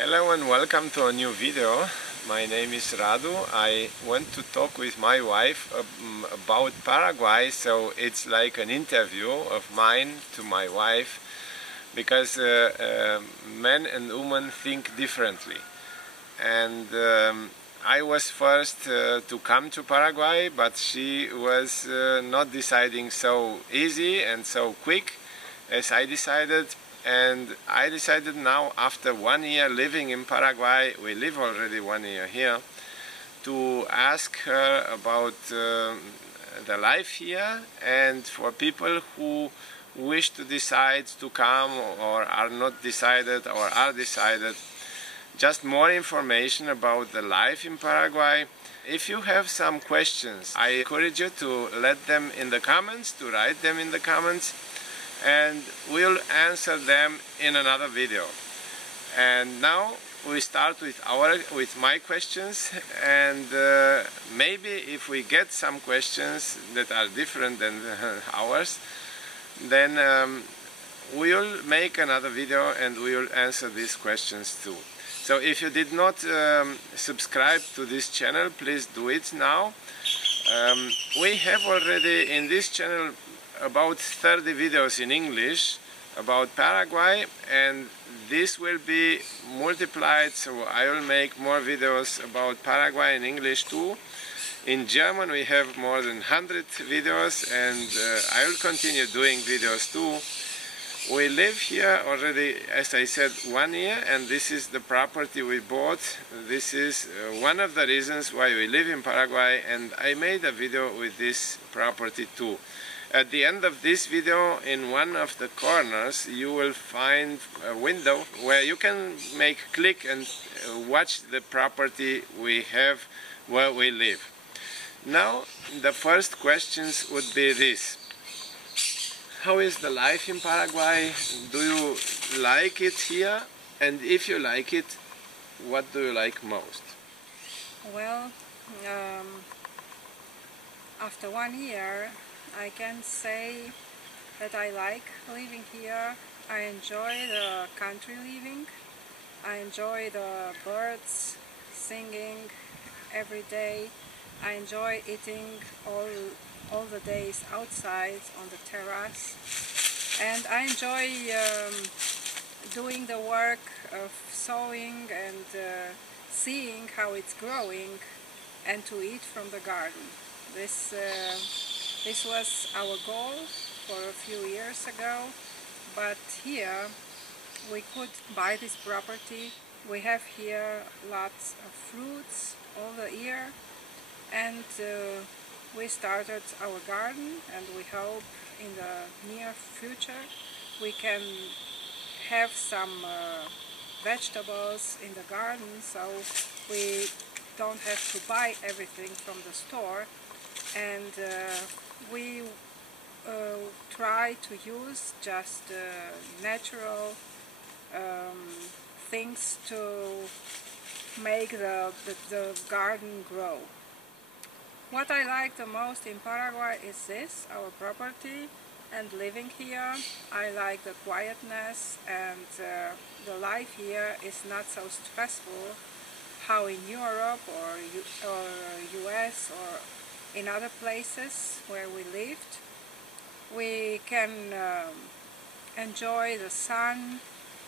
Hello and welcome to a new video. My name is Radu. I want to talk with my wife about Paraguay, so it's like an interview of mine to my wife, because men and women think differently. And I was first to come to Paraguay, but she was not deciding so easy and so quick as I decided. And I decided now, after 1 year living in Paraguay, we live already 1 year here, to ask her about the life here, and for people who wish to decide to come or are not decided or are decided, just more information about the life in Paraguay. If you have some questions, I encourage you to let them in the comments, to write them in the comments, and we'll answer them in another video. And now we start with my questions, and maybe if we get some questions that are different than ours, then we'll make another video and we'll answer these questions too. So if you did not subscribe to this channel, please do it now. We have already in this channel about 30 videos in English about Paraguay, and this will be multiplied, so I will make more videos about Paraguay in English too. In German we have more than 100 videos, and I will continue doing videos too. We live here already, as I said, 1 year, and this is the property we bought. This is one of the reasons why we live in Paraguay, and I made a video with this property too. At the end of this video, in one of the corners, you will find a window where you can click and watch the property we have where we live. Now, the first questions would be this. How is the life in Paraguay? Do you like it here? And if you like it, what do you like most? Well, after 1 year, I can say that I like living here. I enjoy the country living. I enjoy the birds singing every day. I enjoy eating all the days outside on the terrace. And I enjoy doing the work of sowing and seeing how it's growing, and to eat from the garden. This was our goal for a few years ago, but here we could buy this property. We have here lots of fruits all the year, and we started our garden, and we hope in the near future we can have some vegetables in the garden, so we don't have to buy everything from the store. And we try to use just natural things to make the garden grow. What I like the most in Paraguay is this, our property and living here. I like the quietness, and the life here is not so stressful how in Europe or US or in other places where we lived. We can enjoy the sun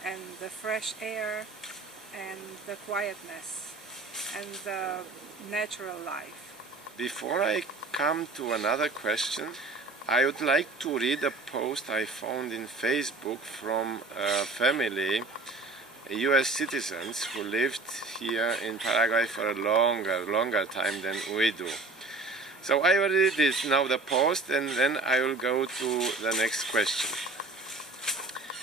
and the fresh air and the quietness and the natural life. Before I come to another question, I would like to read a post I found in Facebook from a family, US citizens who lived here in Paraguay for a longer time than we do. So I will read this now, the post, and then I will go to the next question.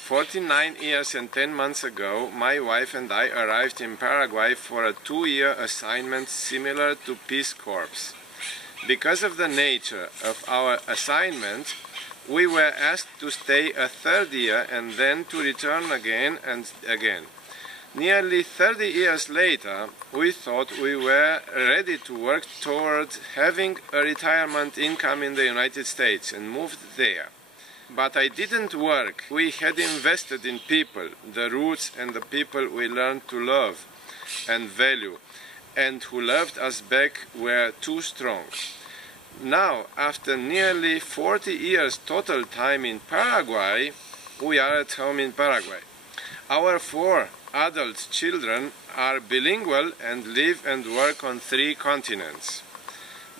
49 years and 10 months ago, my wife and I arrived in Paraguay for a 2-year assignment similar to Peace Corps. Because of the nature of our assignment, we were asked to stay a 3rd year and then to return again and again. Nearly 30 years later, we thought we were ready to work toward having a retirement income in the United States and moved there. But I didn't work. We had invested in people, the roots and the people we learned to love and value, and who loved us back were too strong. Now, after nearly 40 years total time in Paraguay, we are at home in Paraguay. Our 4 adult children are bilingual and live and work on 3 continents.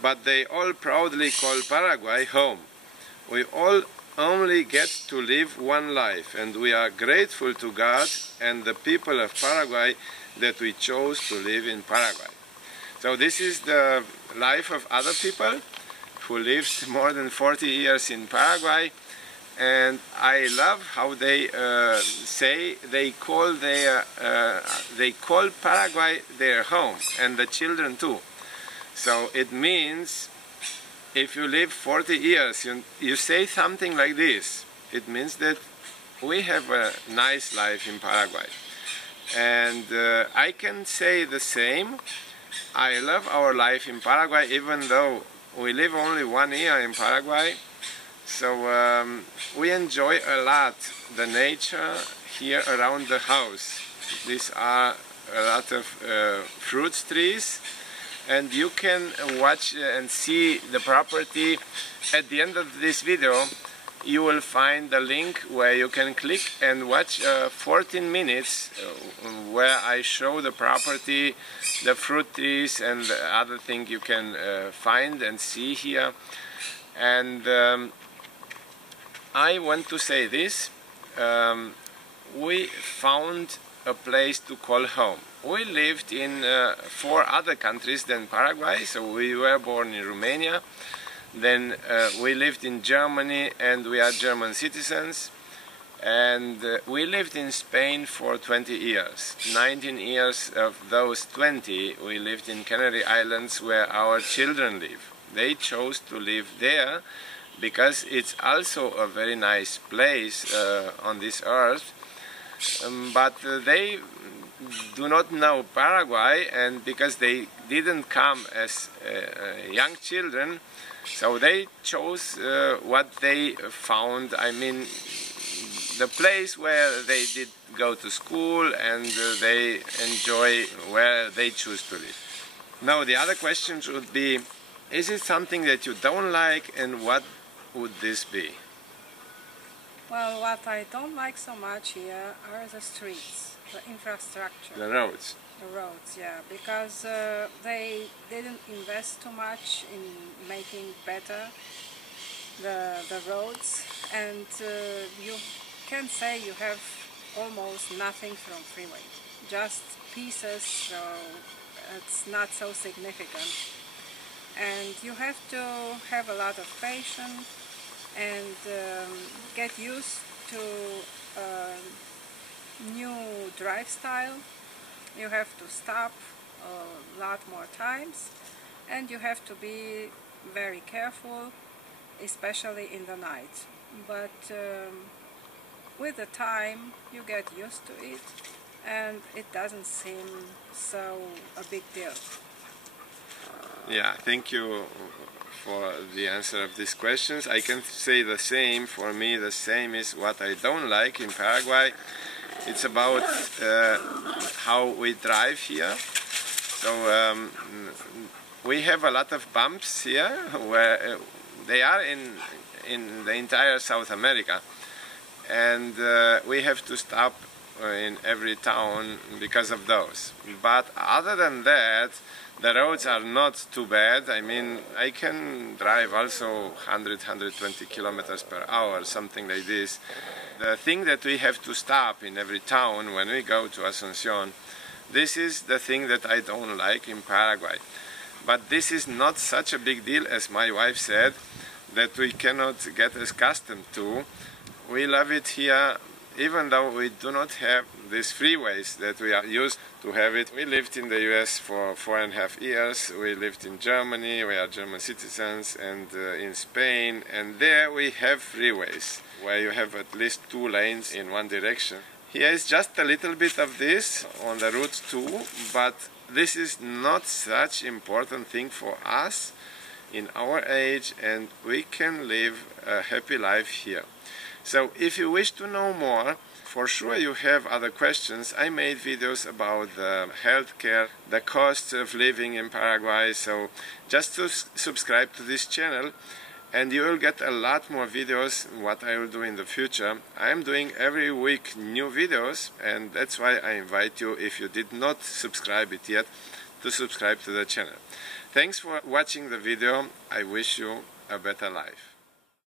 But they all proudly call Paraguay home. We all only get to live one life, and we are grateful to God and the people of Paraguay that we chose to live in Paraguay. So this is the life of other people who lived more than 40 years in Paraguay, and I love how they say they call Paraguay their home, and the children too. So it means if you live 40 years, you say something like this. It means that we have a nice life in Paraguay. And I can say the same. I love our life in Paraguay, even though we live only 1 year in Paraguay. So we enjoy a lot the nature here around the house. These are a lot of fruit trees. And you can watch and see the property. At the end of this video, you will find the link where you can click and watch 14 minutes where I show the property, the fruit trees and the other thing you can find and see here. And I want to say this, we found a place to call home. We lived in 4 other countries than Paraguay, so we were born in Romania, then we lived in Germany and we are German citizens, and we lived in Spain for 20 years. 19 years of those 20 we lived in Canary Islands where our children live. They chose to live there because it's also a very nice place on this earth, but they do not know Paraguay, and because they didn't come as young children, so they chose what they found. I mean, the place where they did go to school and they enjoy where they choose to live. Now the other question would be, is it something that you don't like, and what would this be? Well, what I don't like so much here are the streets, the infrastructure. The roads. The roads, yeah, because they didn't invest too much in making better the roads, and you can say you have almost nothing from freeway, just pieces, so it's not so significant. And you have to have a lot of patience and get used to new drive style. You have to stop a lot more times, and you have to be very careful, especially in the night. But with the time you get used to it, and it doesn't seem so a big deal. Yeah, thank you for the answer of these questions. I can say the same. For me, the same is what I don't like in Paraguay. It's about how we drive here. So we have a lot of bumps here, where they are in the entire South America, and we have to stop in every town because of those. But other than that, the roads are not too bad. I mean, I can drive also 100-120 kilometers per hour, something like this. The thing that we have to stop in every town when we go to Asunción, this is the thing that I don't like in Paraguay. But this is not such a big deal, as my wife said, that we cannot get accustomed to. We love it here, even though we do not have these freeways that we are used to have it. We lived in the US for 4.5 years, we lived in Germany, we are German citizens, and in Spain, and there we have freeways, where you have at least 2 lanes in one direction. Here is just a little bit of this on the route too, but this is not such important thing for us. in our age, and we can live a happy life here. So if you wish to know more, for sure you have other questions. I made videos about the healthcare, the cost of living in Paraguay, so just to subscribe to this channel and you will get a lot more videos what I will do in the future. I am doing every week new videos, and that's why I invite you, if you did not subscribe it yet, to subscribe to the channel. Thanks for watching the video. I wish you a better life.